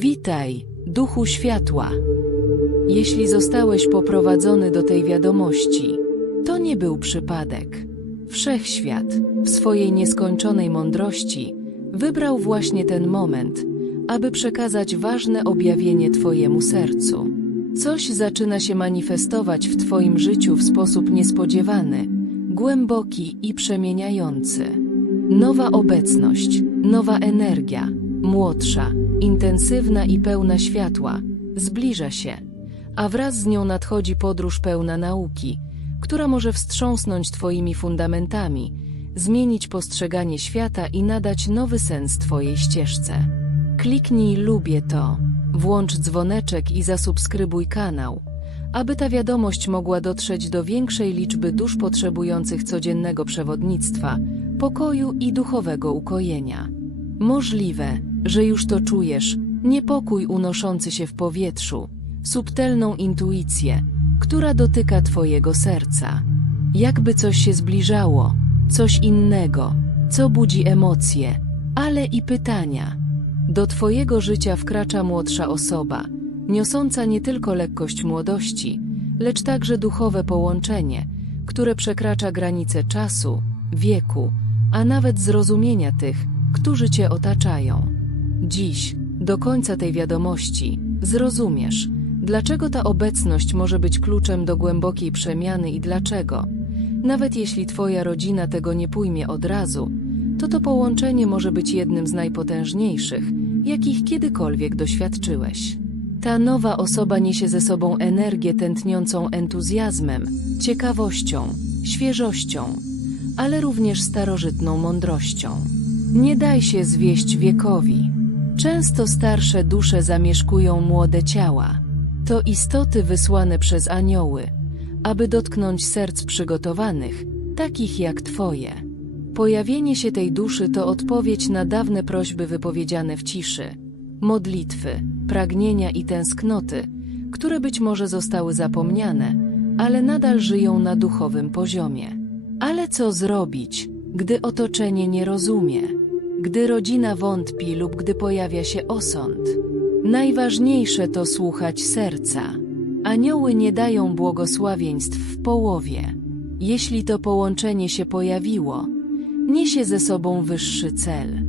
Witaj, duchu światła. Jeśli zostałeś poprowadzony do tej wiadomości, to nie był przypadek. Wszechświat, w swojej nieskończonej mądrości, wybrał właśnie ten moment, aby przekazać ważne objawienie Twojemu sercu. Coś zaczyna się manifestować w Twoim życiu w sposób niespodziewany, głęboki i przemieniający. Nowa obecność, nowa energia, młodsza, intensywna i pełna światła, zbliża się, a wraz z nią nadchodzi podróż pełna nauki, która może wstrząsnąć Twoimi fundamentami, zmienić postrzeganie świata i nadać nowy sens Twojej ścieżce. Kliknij lubię to, włącz dzwoneczek i zasubskrybuj kanał, aby ta wiadomość mogła dotrzeć do większej liczby dusz potrzebujących codziennego przewodnictwa, pokoju i duchowego ukojenia. Możliwe, że już to czujesz, niepokój unoszący się w powietrzu, subtelną intuicję, która dotyka Twojego serca. Jakby coś się zbliżało, coś innego, co budzi emocje, ale i pytania. Do Twojego życia wkracza młodsza osoba, niosąca nie tylko lekkość młodości, lecz także duchowe połączenie, które przekracza granice czasu, wieku, a nawet zrozumienia tych, którzy Cię otaczają. Dziś, do końca tej wiadomości, zrozumiesz, dlaczego ta obecność może być kluczem do głębokiej przemiany i dlaczego, nawet jeśli Twoja rodzina tego nie pójmie od razu, to to połączenie może być jednym z najpotężniejszych, jakich kiedykolwiek doświadczyłeś. Ta nowa osoba niesie ze sobą energię tętniącą entuzjazmem, ciekawością, świeżością, ale również starożytną mądrością. Nie daj się zwieść wiekowi. Często starsze dusze zamieszkują młode ciała. To istoty wysłane przez anioły, aby dotknąć serc przygotowanych, takich jak Twoje. Pojawienie się tej duszy to odpowiedź na dawne prośby wypowiedziane w ciszy, modlitwy, pragnienia i tęsknoty, które być może zostały zapomniane, ale nadal żyją na duchowym poziomie. Ale co zrobić, gdy otoczenie nie rozumie, gdy rodzina wątpi lub gdy pojawia się osąd? Najważniejsze to słuchać serca. Anioły nie dają błogosławieństw w połowie. Jeśli to połączenie się pojawiło, niesie ze sobą wyższy cel.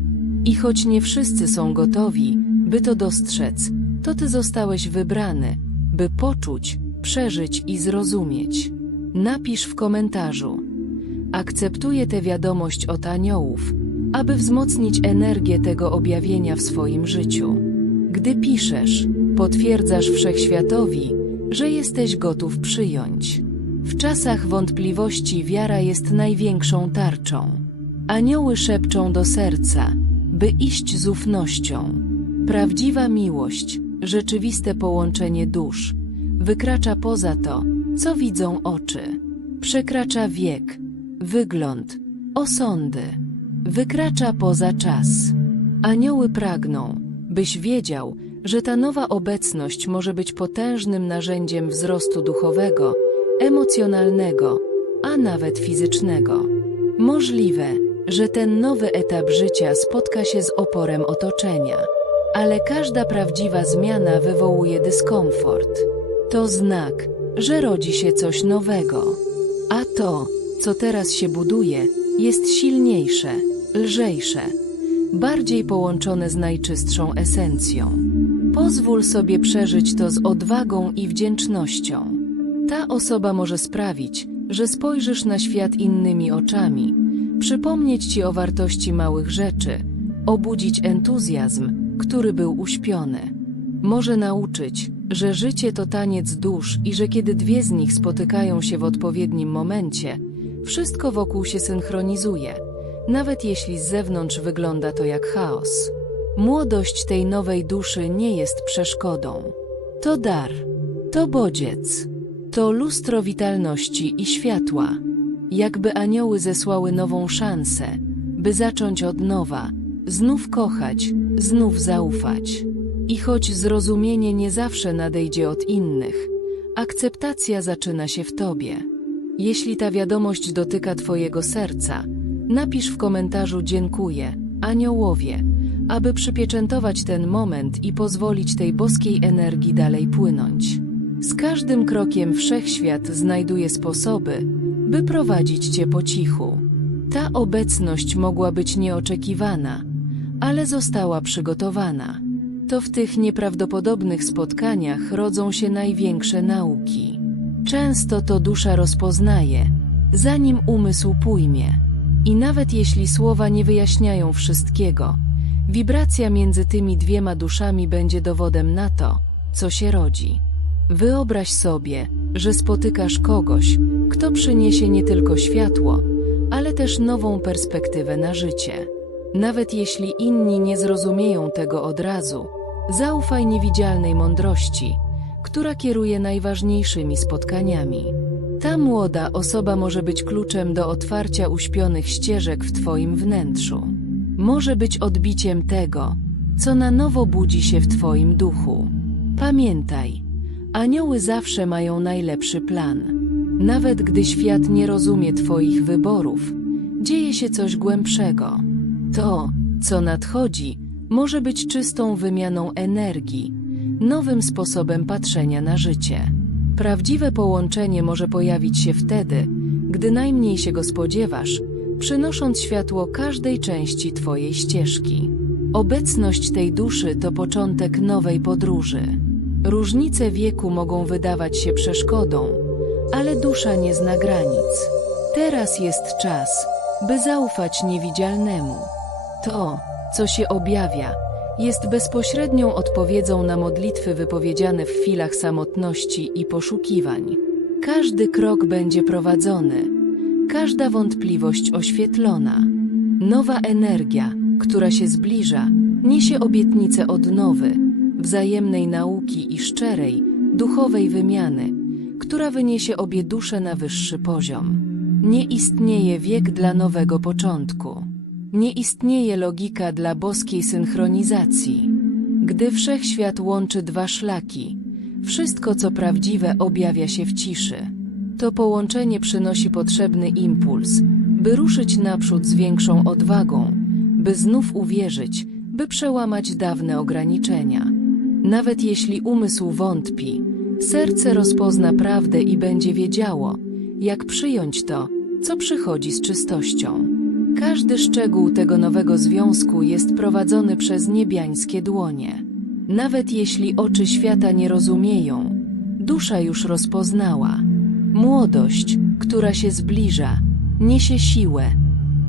I choć nie wszyscy są gotowi, by to dostrzec, to ty zostałeś wybrany, by poczuć, przeżyć i zrozumieć. Napisz w komentarzu. Akceptuję tę wiadomość od aniołów, aby wzmocnić energię tego objawienia w swoim życiu. Gdy piszesz, potwierdzasz wszechświatowi, że jesteś gotów przyjąć. W czasach wątpliwości wiara jest największą tarczą. Anioły szepczą do serca, by iść z ufnością. Prawdziwa miłość, rzeczywiste połączenie dusz, wykracza poza to, co widzą oczy. Przekracza wiek, wygląd, osądy. Wykracza poza czas. Anioły pragną, byś wiedział, że ta nowa obecność może być potężnym narzędziem wzrostu duchowego, emocjonalnego, a nawet fizycznego. Możliwe, że ten nowy etap życia spotka się z oporem otoczenia, ale każda prawdziwa zmiana wywołuje dyskomfort. To znak, że rodzi się coś nowego. A to, co teraz się buduje, jest silniejsze, lżejsze, bardziej połączone z najczystszą esencją. Pozwól sobie przeżyć to z odwagą i wdzięcznością. Ta osoba może sprawić, że spojrzysz na świat innymi oczami, przypomnieć ci o wartości małych rzeczy, obudzić entuzjazm, który był uśpiony. Może nauczyć, że życie to taniec dusz i że kiedy dwie z nich spotykają się w odpowiednim momencie, wszystko wokół się synchronizuje, nawet jeśli z zewnątrz wygląda to jak chaos. Młodość tej nowej duszy nie jest przeszkodą. To dar, to bodziec, to lustro witalności i światła. Jakby anioły zesłały nową szansę, by zacząć od nowa, znów kochać, znów zaufać. I choć zrozumienie nie zawsze nadejdzie od innych, akceptacja zaczyna się w tobie. Jeśli ta wiadomość dotyka twojego serca, napisz w komentarzu dziękuję, aniołowie, aby przypieczętować ten moment i pozwolić tej boskiej energii dalej płynąć. Z każdym krokiem wszechświat znajduje sposoby, by prowadzić cię po cichu. Ta obecność mogła być nieoczekiwana, ale została przygotowana. To w tych nieprawdopodobnych spotkaniach rodzą się największe nauki. Często to dusza rozpoznaje, zanim umysł pójmie. I nawet jeśli słowa nie wyjaśniają wszystkiego, wibracja między tymi dwiema duszami będzie dowodem na to, co się rodzi. Wyobraź sobie, że spotykasz kogoś, kto przyniesie nie tylko światło, ale też nową perspektywę na życie. Nawet jeśli inni nie zrozumieją tego od razu, zaufaj niewidzialnej mądrości, która kieruje najważniejszymi spotkaniami. Ta młoda osoba może być kluczem do otwarcia uśpionych ścieżek w Twoim wnętrzu. Może być odbiciem tego, co na nowo budzi się w Twoim duchu. Pamiętaj, anioły zawsze mają najlepszy plan. Nawet gdy świat nie rozumie Twoich wyborów, dzieje się coś głębszego. To, co nadchodzi, może być czystą wymianą energii, nowym sposobem patrzenia na życie. Prawdziwe połączenie może pojawić się wtedy, gdy najmniej się go spodziewasz, przynosząc światło każdej części Twojej ścieżki. Obecność tej duszy to początek nowej podróży. Różnice wieku mogą wydawać się przeszkodą, ale dusza nie zna granic. Teraz jest czas, by zaufać niewidzialnemu. To, co się objawia, jest bezpośrednią odpowiedzią na modlitwy wypowiedziane w chwilach samotności i poszukiwań. Każdy krok będzie prowadzony, każda wątpliwość oświetlona. Nowa energia, która się zbliża, niesie obietnicę odnowy, wzajemnej nauki i szczerej, duchowej wymiany, która wyniesie obie dusze na wyższy poziom. Nie istnieje wiek dla nowego początku. Nie istnieje logika dla boskiej synchronizacji. Gdy wszechświat łączy dwa szlaki, wszystko co prawdziwe objawia się w ciszy. To połączenie przynosi potrzebny impuls, by ruszyć naprzód z większą odwagą, by znów uwierzyć, by przełamać dawne ograniczenia. Nawet jeśli umysł wątpi, serce rozpozna prawdę i będzie wiedziało, jak przyjąć to, co przychodzi z czystością. Każdy szczegół tego nowego związku jest prowadzony przez niebiańskie dłonie. Nawet jeśli oczy świata nie rozumieją, dusza już rozpoznała. Młodość, która się zbliża, niesie siłę,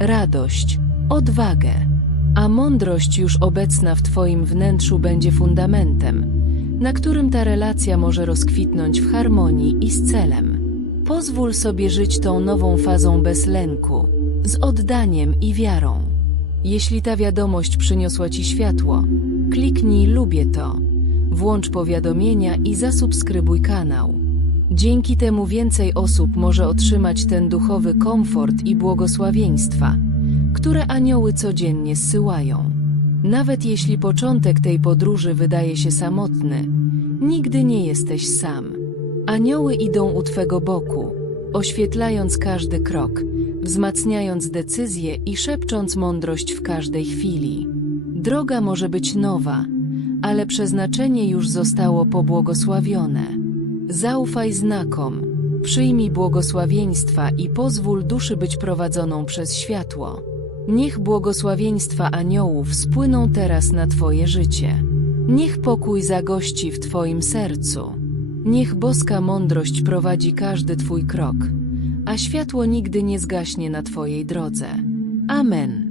radość, odwagę, a mądrość już obecna w Twoim wnętrzu będzie fundamentem, na którym ta relacja może rozkwitnąć w harmonii i z celem. Pozwól sobie żyć tą nową fazą bez lęku z oddaniem i wiarą. Jeśli ta wiadomość przyniosła Ci światło, kliknij lubię to, włącz powiadomienia i zasubskrybuj kanał. Dzięki temu więcej osób może otrzymać ten duchowy komfort i błogosławieństwa, które anioły codziennie zsyłają. Nawet jeśli początek tej podróży wydaje się samotny, nigdy nie jesteś sam. Anioły idą u Twego boku, oświetlając każdy krok, wzmacniając decyzje i szepcząc mądrość w każdej chwili. Droga może być nowa, ale przeznaczenie już zostało pobłogosławione. Zaufaj znakom, przyjmij błogosławieństwa i pozwól duszy być prowadzoną przez światło. Niech błogosławieństwa aniołów spłyną teraz na Twoje życie. Niech pokój zagości w Twoim sercu. Niech boska mądrość prowadzi każdy Twój krok a światło nigdy nie zgaśnie na Twojej drodze. Amen.